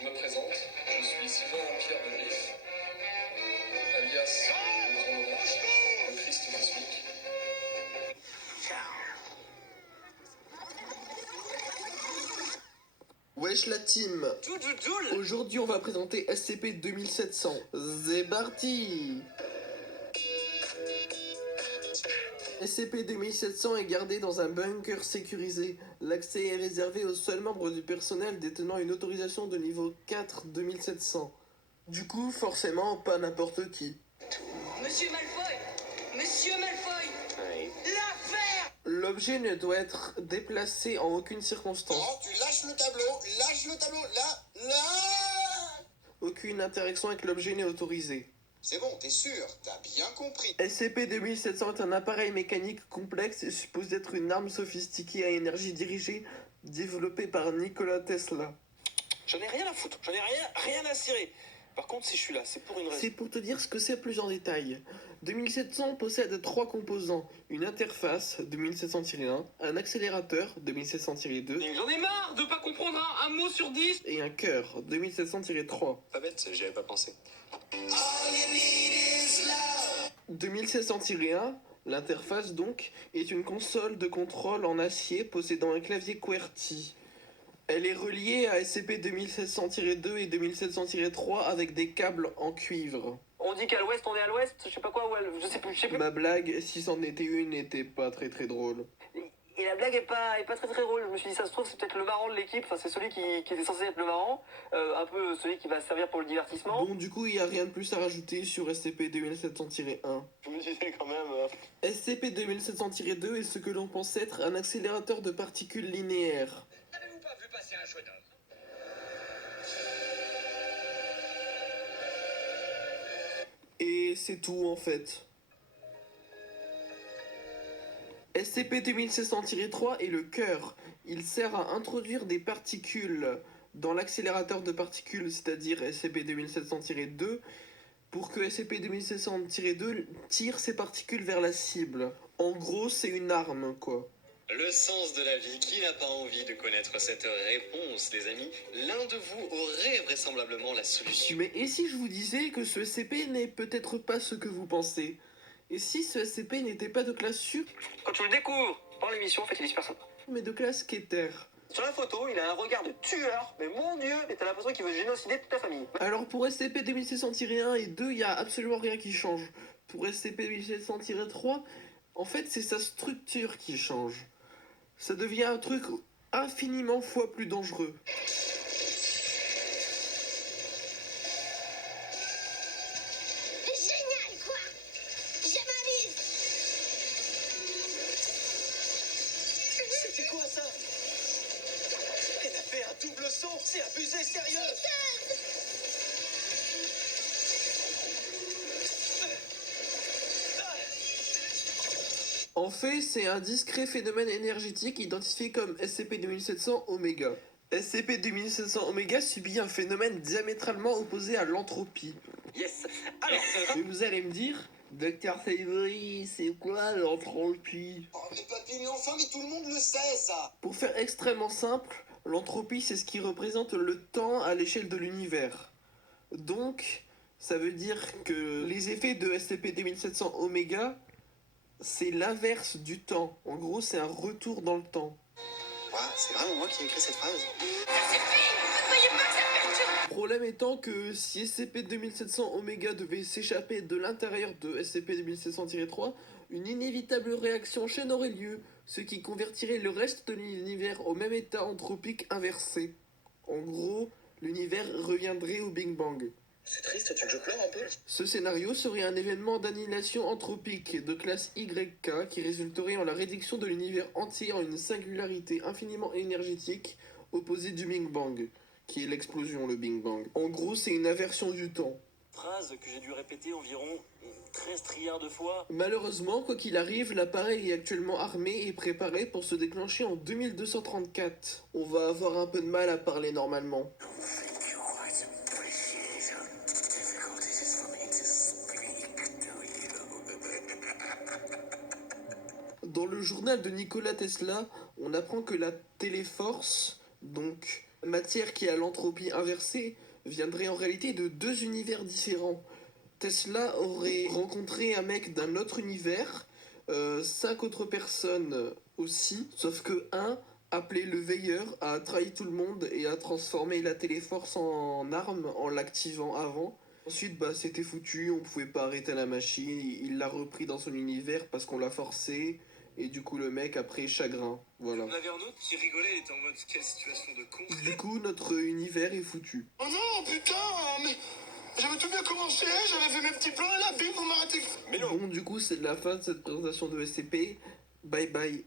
Je me présente, je suis Sylvain Pierre de Riff, alias le Grand Laurent, le Christ cosmique. Wesh la team. Aujourd'hui on va présenter SCP-2700. C'est parti. SCP-2700 est gardé dans un bunker sécurisé. L'accès est réservé aux seuls membres du personnel détenant une autorisation de niveau 4 2700. Du coup, forcément, pas n'importe qui. Monsieur Malfoy! Monsieur Malfoy! L'affaire! L'objet ne doit être déplacé en aucune circonstance. Non, tu lâches le tableau, là. Aucune interaction avec l'objet n'est autorisée. C'est bon, t'es sûr, t'as bien compris. SCP-2700 est un appareil mécanique complexe et suppose être une arme sophistiquée à énergie dirigée développée par Nikola Tesla. J'en ai rien à foutre, j'en ai rien à cirer. Par contre, si je suis là, c'est pour une raison. C'est pour te dire ce que c'est plus en détail. 2700 possède 3 composants, une interface 2700-1, un accélérateur 2700-2 J'en ai marre de pas comprendre un mot sur 10. et un cœur 2700-3. Pas bête, j'y avais pas pensé. 2700-1, l'interface donc, est une console de contrôle en acier possédant un clavier QWERTY. Elle est reliée à SCP-2700-2 et 2700-3 avec des câbles en cuivre. On dit qu'à l'ouest, on est à l'ouest, je sais pas quoi, je sais plus. Ma blague, si c'en était une, n'était pas très drôle. Et la blague est pas très drôle. Je me suis dit, ça se trouve, c'est peut-être le marrant de l'équipe, enfin, c'est celui qui était censé être le marrant, un peu celui qui va servir pour le divertissement. Bon, du coup, il n'y a rien de plus à rajouter sur SCP-2700-1. Je me disais quand même. SCP-2700-2 est ce que l'on pense être un accélérateur de particules linéaires. N'avez-vous pas vu passer un jeune homme? Et c'est tout en fait. SCP-2700-3 est le cœur. Il sert à introduire des particules dans l'accélérateur de particules, c'est-à-dire SCP-2700-2, pour que SCP-2700-2 tire ces particules vers la cible. En gros, c'est une arme, quoi. Le sens de la vie, qui n'a pas envie de connaître cette réponse, les amis? L'un de vous aurait vraisemblablement la solution. Mais et si je vous disais que ce SCP n'est peut-être pas ce que vous pensez? Et si ce SCP n'était pas de classe sup, Quand tu le découvres dans l'émission, en fait, il est super sympa. mais de classe Keter? Sur la photo, il a un regard de tueur, mais mon dieu, mais t'as l'impression qu'il veut génocider toute ta famille. Alors pour SCP-2700-1 et 2, il n'y a absolument rien qui change. Pour SCP-2700-3, en fait, c'est sa structure qui change. Ça devient un truc infiniment fois plus dangereux. Génial, quoi! Je m'amuse! C'était quoi ça? Elle a fait un double saut, c'est abusé, sérieux! En fait, c'est un discret phénomène énergétique identifié comme SCP-2700-Oméga. SCP-2700-Oméga subit un phénomène diamétralement opposé à l'entropie. Yes! Alors, Mais vous allez me dire, Docteur Savory, c'est quoi l'entropie? Oh, mais papy, mais enfin, mais tout le monde le sait, ça. Pour faire extrêmement simple, l'entropie c'est ce qui représente le temps à l'échelle de l'univers. Donc, ça veut dire que les effets de SCP-2700 Oméga, c'est l'inverse du temps. En gros, c'est un retour dans le temps. Quoi? C'est vraiment moi qui ai écrit cette phrase? Le problème étant que si SCP-2700 Oméga devait s'échapper de l'intérieur de SCP-2700-3, une inévitable réaction en chaîne aurait lieu, ce qui convertirait le reste de l'univers au même état anthropique inversé. En gros, l'univers reviendrait au Big Bang. c'est triste, tu veux que je pleure un peu? Ce scénario serait un événement d'annihilation anthropique de classe YK qui résulterait en la réduction de l'univers entier en une singularité infiniment énergétique opposée du Big Bang, qui est l'explosion, le Big Bang. En gros, c'est une inversion du temps. Phrase que j'ai dû répéter environ 13 trilliards de fois. Malheureusement, quoi qu'il arrive, l'appareil est actuellement armé et préparé pour se déclencher en 2234. On va avoir un peu de mal à parler normalement. Dans le journal de Nikola Tesla, on apprend que la téléforce, donc Matière qui a l'entropie inversée viendrait en réalité de deux univers différents. Tesla aurait rencontré un mec d'un autre univers, 5 autres personnes aussi, sauf que un, appelé le Veilleur, a trahi tout le monde et a transformé la Téléforce en arme en l'activant avant. Ensuite, bah, c'était foutu, on pouvait pas arrêter la machine, il l'a repris dans son univers parce qu'on l'a forcé, et du coup le mec après chagrin, voilà. On avait un autre qui rigolait, il était en mode quelle situation de con. Du coup notre univers est foutu. Oh non, putain, mais j'avais tout bien commencé, j'avais fait mes petits plans et là, bim, vous m'arrêtez. Bon, du coup c'est la fin de cette présentation de SCP, bye bye.